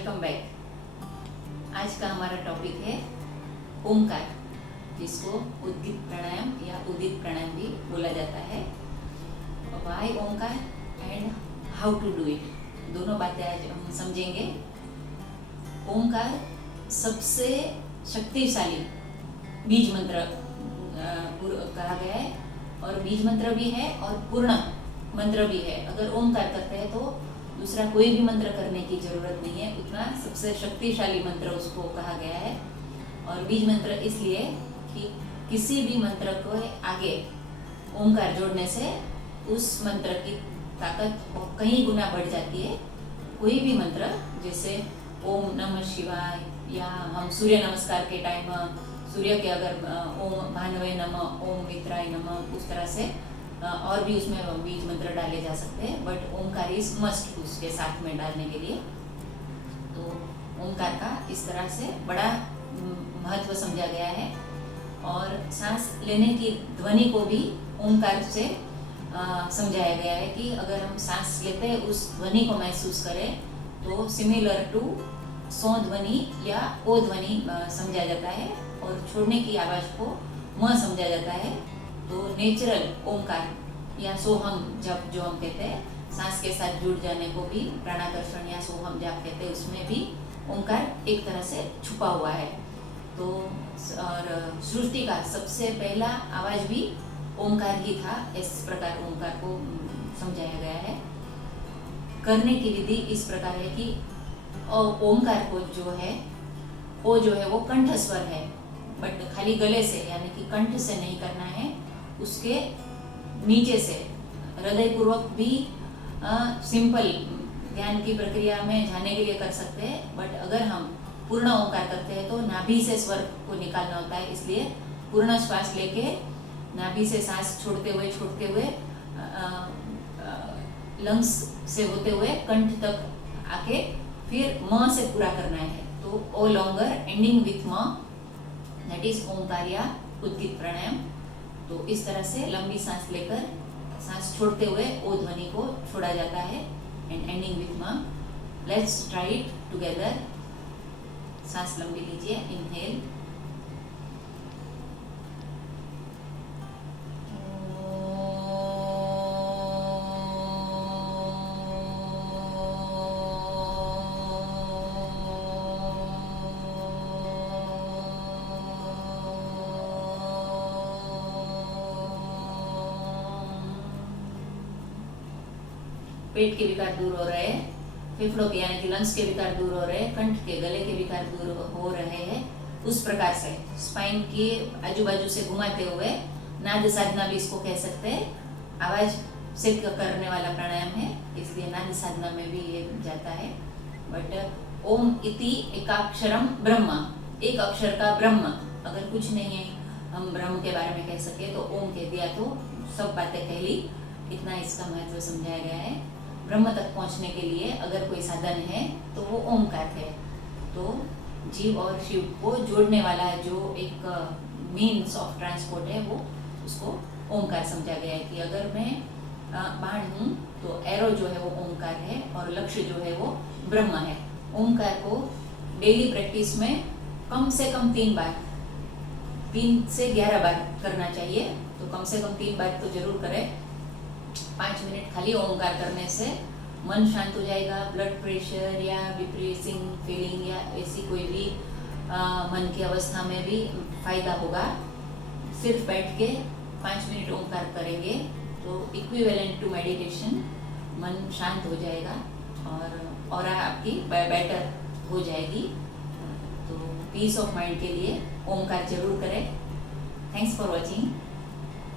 Welcome back. आज का हमारा टॉपिक है ओमकार, जिसको उद्गीत प्राणायाम या उदित प्राणायाम भी बोला जाता है। Why Omkar and how to do it, दोनों बातें आज हम समझेंगे। ओमकार सबसे शक्तिशाली बीज मंत्र कहा गया है, और बीज मंत्र भी है और पूर्ण मंत्र भी है। अगर ओमकार करते हैं तो दूसरा कोई भी मंत्र करने की जरूरत नहीं है, उतना सबसे शक्तिशाली मंत्र उसको कहा गया है। और बीज मंत्र इसलिए कि किसी भी मंत्र को आगे ओमकार जोड़ने से उस मंत्र की ताकत कई गुना बढ़ जाती है। कोई भी मंत्र, जैसे ओम नमः शिवाय, या हम सूर्य नमस्कार के टाइम सूर्य के अगर ओम भानवे नमः, ओम मित्राय नमः, उस तरह से और भी उसमें बीज मंत्र डाले जा सकते हैं, बट ओमकार इज मस्ट उसके साथ में डालने के लिए। तो ओमकार का इस तरह से बड़ा महत्व समझा गया है। और सांस लेने की ध्वनि को भी ओमकार से समझाया गया है कि अगर हम सांस लेते हैं उस ध्वनि को महसूस करें तो सिमिलर टू सौ ध्वनि या ओ ध्वनि समझा जाता है, और छोड़ने की आवाज को म समझा जाता है। तो नेचुरल ओमकार या सोहम जप जो हम कहते हैं, सांस के साथ जुड़ जाने को भी प्राणाकर्षण या सोहम जप कहते हैं, उसमें भी ओमकार एक तरह से छुपा हुआ है। तो और सृष्टि का सबसे पहला आवाज भी ओमकार ही था, इस प्रकार ओमकार को समझाया गया है। करने की विधि इस प्रकार है कि ओमकार को जो है वो कंठ स्वर है, बट खाली गले से यानी कि कंठ से नहीं करना है, उसके नीचे से हृदय पूर्वक भी सिंपल ध्यान की प्रक्रिया में जाने के लिए कर सकते हैं। बट अगर हम पूर्ण ओंकार करते हैं तो नाभि से स्वर को निकालना होता है, इसलिए पूर्ण श्वास लेके नाभि से सांस छोड़ते हुए लंग्स से होते हुए कंठ तक आके फिर म से पूरा करना है। तो O longer ending with M, that is Omkar या उद्गीत प्राणायाम। तो इस तरह से लंबी सांस लेकर सांस छोड़ते हुए ओ ध्वनि को छोड़ा जाता है, एंड एंडिंग विथ म। Let's try it together. सांस लंबी लीजिए, इनहेल, पेट के विकार दूर हो रहे हैं, फेफड़ों के यानी कि लंग्स के विकार दूर हो रहे हैं, कंठ के गले के विकार दूर हो रहे हैं। उस प्रकार से स्पाइन के आजू बाजू से घुमाते हुए नाद साधना भी इसको कह सकते हैं। आवाज से करने वाला प्राणायाम है, इसलिए नाद साधना में भी ये जाता है। बट ओम इति एकाक्षरम ब्रह्म, एक अक्षर का ब्रह्म, अगर कुछ नहीं है हम ब्रह्म के बारे में कह सके तो ओम कह दिया तो सब बातें कह ली। इतना इसका महत्व समझाया गया है। ब्रह्म तक पहुंचने के लिए अगर कोई साधन है तो वो ओमकार है। तो जीव और शिव को जोड़ने वाला जो एक मीन्स ऑफ ट्रांसपोर्ट है, वो उसको ओमकार समझा गया है कि अगर मैं बाण हूँ तो एरो जो है वो ओमकार है, और लक्ष्य जो है वो ब्रह्म है। ओमकार को डेली प्रैक्टिस में कम से कम 3 बार, 3 से 11 बार करना चाहिए। तो कम से कम 3 बार तो जरूर करें। 5 मिनट खाली ओमकार करने से मन शांत हो जाएगा। ब्लड प्रेशर या डिप्रेसिंग फीलिंग या ऐसी कोई भी मन की अवस्था में भी फायदा होगा। सिर्फ बैठ के 5 मिनट ओमकार करेंगे तो इक्विवेलेंट टू मेडिटेशन, मन शांत हो जाएगा और ऑरा आपकी बेटर हो जाएगी। तो पीस ऑफ माइंड के लिए ओमकार जरूर करें। Thanks for watching.